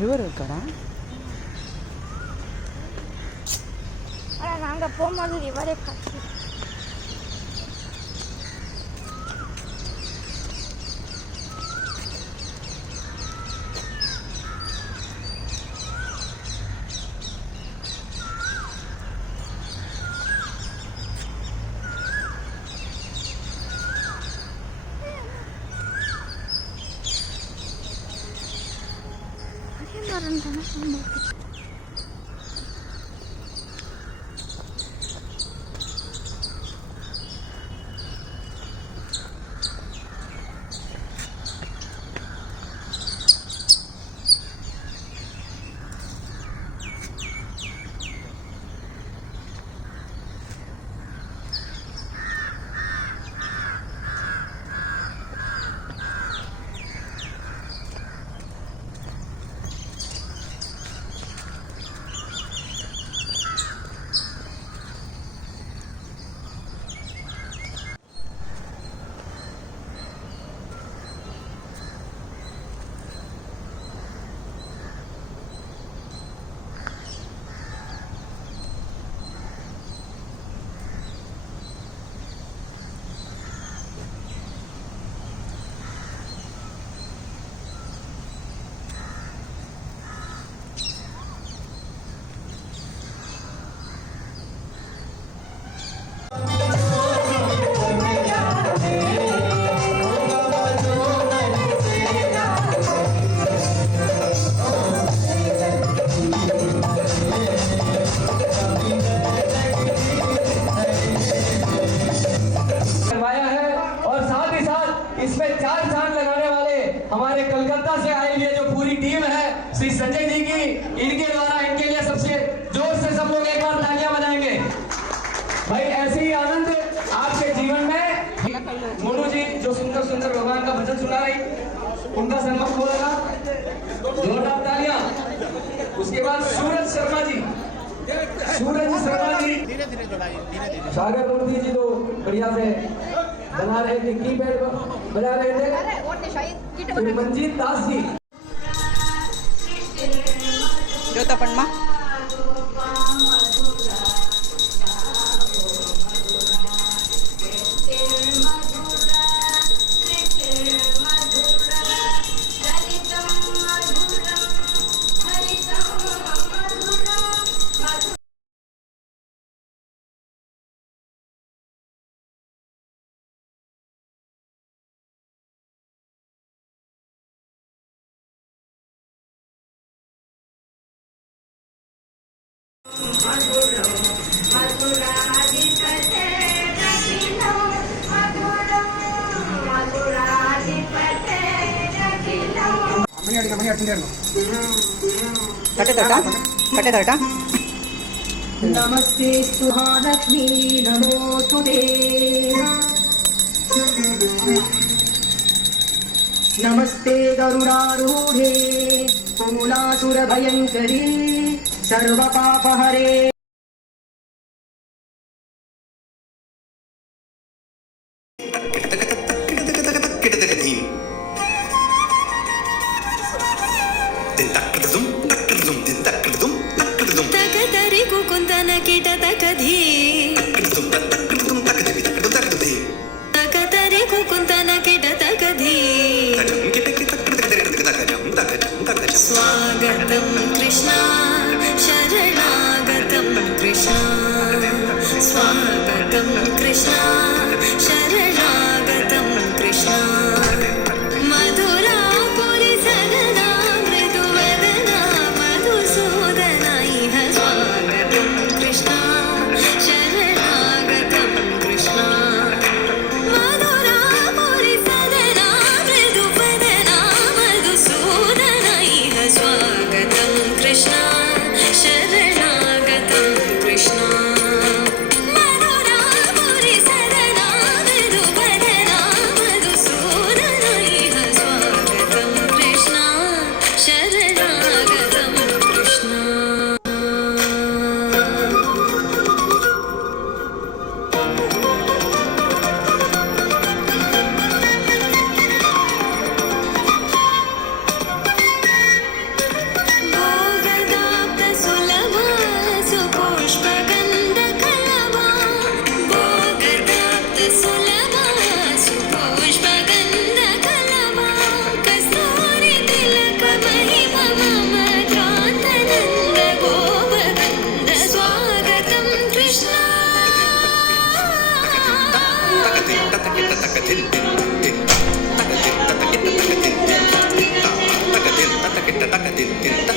River ఇక్కడ நாங்கள் போகும்போது ரிவரே காட்சி. इसमें 4 चांद लगाने वाले हमारे कलकत्ता से आए ये जो पूरी टीम है श्री संजय जी की, इनके द्वारा इनके लिए सबसे जोर से सब लोग एक बार तालियां बजाएंगे। भाई ऐसे ही आनंद आपके जीवन में। मोनू जी जो सुंदर सुंदर भगवान का भजन सुना रही, उनका सन्मान होगा, जोरदार तालियां। उसके बाद सूरज शर्मा जी, सागर मूर्ति जी तो बढ़िया से बना रहे थे, कीपैड बना रहे थे। मंजीत दास जी જોતા પણ માં कटे नमस्ते सुहालक्ष्मी नमोस्तुते नमस्ते गरुडारूढे मूलासुरभयङ्करी सर्वपापहरे स्वागतं कृष्णा शरणागतं कृष्णा स्वागतं कृष्णा शरणागतं कृष्णा मधुरापुरी सदना मृदुवदना मधुसूदना इह स्वागतं कृष्णा शरणागतं कृष्णा ఇంత